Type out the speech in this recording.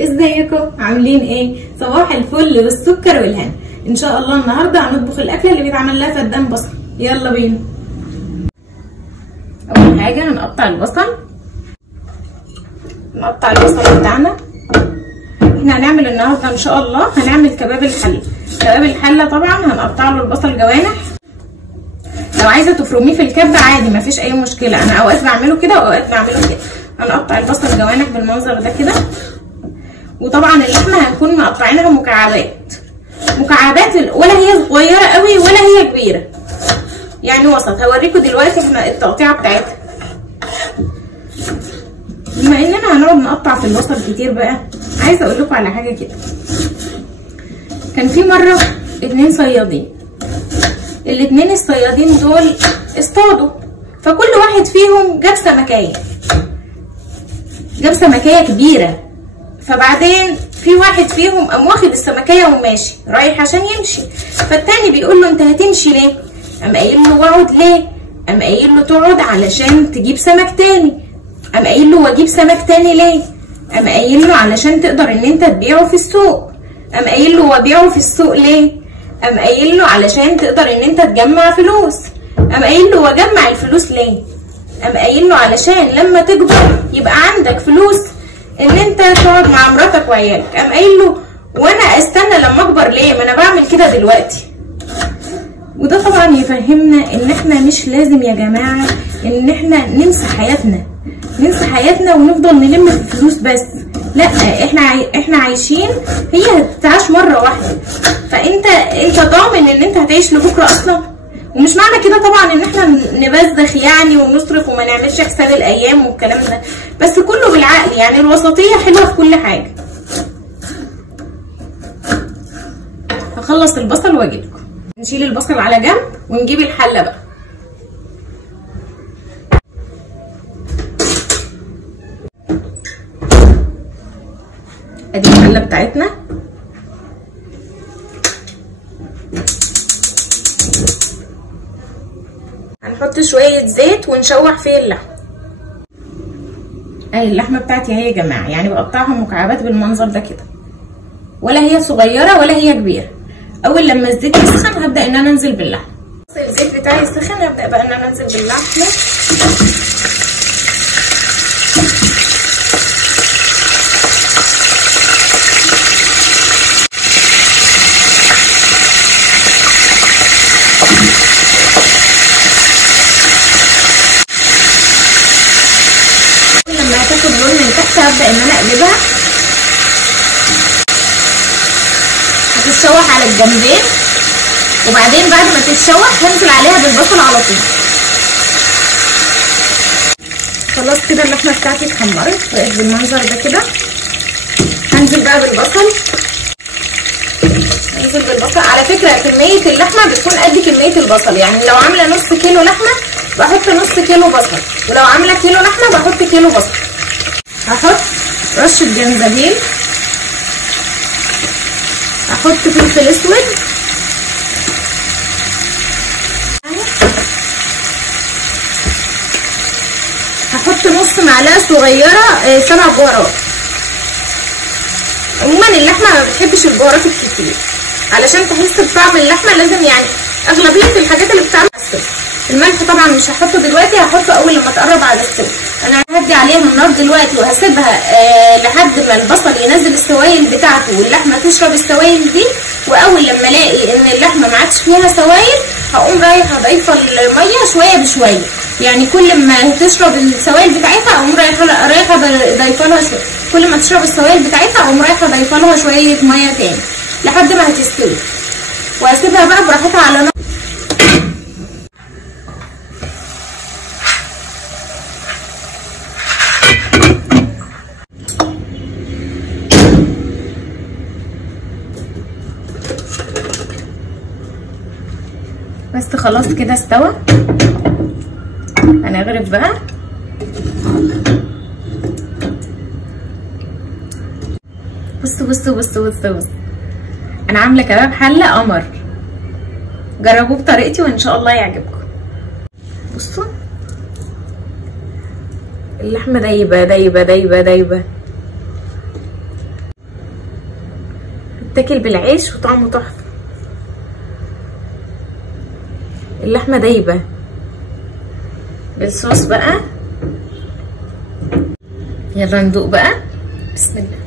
ازيكم عاملين ايه؟ صباح الفل والسكر والهنا. ان شاء الله النهارده هنطبخ الاكله اللي بيتعمل لها فدان بصل. يلا بينا. اول حاجه هنقطع البصل. نقطع البصل بتاعنا. احنا هنعمل النهارده ان شاء الله هنعمل كباب الحله. كباب الحله طبعا هنقطع له البصل جوانح. لو عايزه تفرميه في الكبه عادي مفيش اي مشكله، انا اوقات بعمله كده واوقات بعمله كده. هنقطع البصل جوانح بالمنظر ده كده. وطبعا اللحمه هنكون مقطعينها مكعبات ولا هي صغيره قوي ولا هي كبيره، يعني وسط. هوريكم دلوقتي احنا التقطيعه بتاعتها. بما اننا هنقعد نقطع في البصل كتير بقى، عايزه اقول لكم على حاجه كده. كان في مره 2 صيادين، الاتنين الصيادين دول اصطادوا، فكل واحد فيهم جاب سمكية كبيرة. فبعدين في واحد فيهم قام واخد السمكية وماشي رايح عشان يمشي، فالتاني بيقول له انت هتمشي ليه؟ قام قايل له واقعد ليه؟ قام قايل له تقعد علشان تجيب سمك تاني. قام قايل له واجيب سمك تاني ليه؟ قام قايل له علشان تقدر ان انت تبيعه في السوق. قام قايل له وابيعه في السوق ليه؟ قام قايل له علشان تقدر ان انت تجمع فلوس. قام قايل له واجمع الفلوس ليه؟ قام قايل له علشان لما تكبر يبقى عندك فلوس ان انت تقعد مع مراتك وعيالك. قام قايل له وانا استنى لما اكبر ليه؟ ما انا بعمل كده دلوقتي. وده طبعا يفهمنا ان احنا مش لازم يا جماعه ان احنا ننسى حياتنا ونفضل نلم في الفلوس بس. لا، احنا عايشين، هي هتتعاش مره واحده، فانت ضامن ان انت هتعيش لبكره اصلا. ومش معنى كده طبعا ان احنا نبذخ يعني ونصرف وما نعملش حساب الايام والكلام ده، بس كله بالعقل، يعني الوسطيه حلوه في كل حاجه. هخلص البصل واجيلكم. نشيل البصل على جنب ونجيب الحله بقى. ادي الحله بتاعتنا. هنحط شويه زيت ونشوح فيه اللحمه. اهي اللحمه بتاعتي اهي يا جماعه، يعني بقطعها مكعبات بالمنظر ده كده، ولا هي صغيره ولا هي كبيره. اول لما الزيت يسخن هبدا ان انا انزل باللحمه. الزيت بتاعي سخن، هبدا بقى ان انا انزل باللحمه. لما هتاخد لون من تحت هبدا ان انا اقلبها. هتتشوح على الجنبين، وبعدين بعد ما تتشوح هنزل عليها بالبصل على طول. خلاص كده اللحمه بتاعتي اتحمرت بقت بالمنظر ده كده. هنزل بقى بالبصل. على فكره كميه اللحمه بتكون قد كميه البصل، يعني لو عامله نص كيلو لحمه بحط نص كيلو بصل، ولو عامله كيلو لحمه بحط كيلو بصل. هحط رشه جنزبيل، هحط فلفل اسود، هحط نص معلقه صغيره 7 بهارات. عموما اللحمه ما بتحبش البهارات الكتير، علشان تحس بطعم اللحمه لازم يعني اغلبيه الحاجات اللي بتعمل السوا. الملح طبعا مش هحطه دلوقتي، هحطه اول لما تقرب على السوا. انا ههدي عليها من النار دلوقتي وهسيبها لحد ما البصل ينزل السوائل بتاعته واللحمه تشرب السوائل دي. واول لما الاقي ان اللحمه ما عادش فيها سوائل هقوم رايحه ضايفه الميه شويه بشويه، يعني كل ما تشرب السوائل بتاعتها اقوم رايحه ضايفه لها شويه، كل ما تشرب السوائل بتاعتها اقوم رايحه ضايفه لها شويه ميه تاني لحد ما هتستوي، وهسيبها بقى براحتها على نار. بس خلاص كده استوى. هنغرف بقى. بصوا انا عامله كباب حله قمر. جربوه بطريقتي وان شاء الله يعجبكم. بصوا اللحمه دايبه دايبه دايبه دايبه. يتاكل بالعيش وطعمه تحفه. اللحمه دايبه بالصوص بقى. يلا ندوق بقى. بسم الله.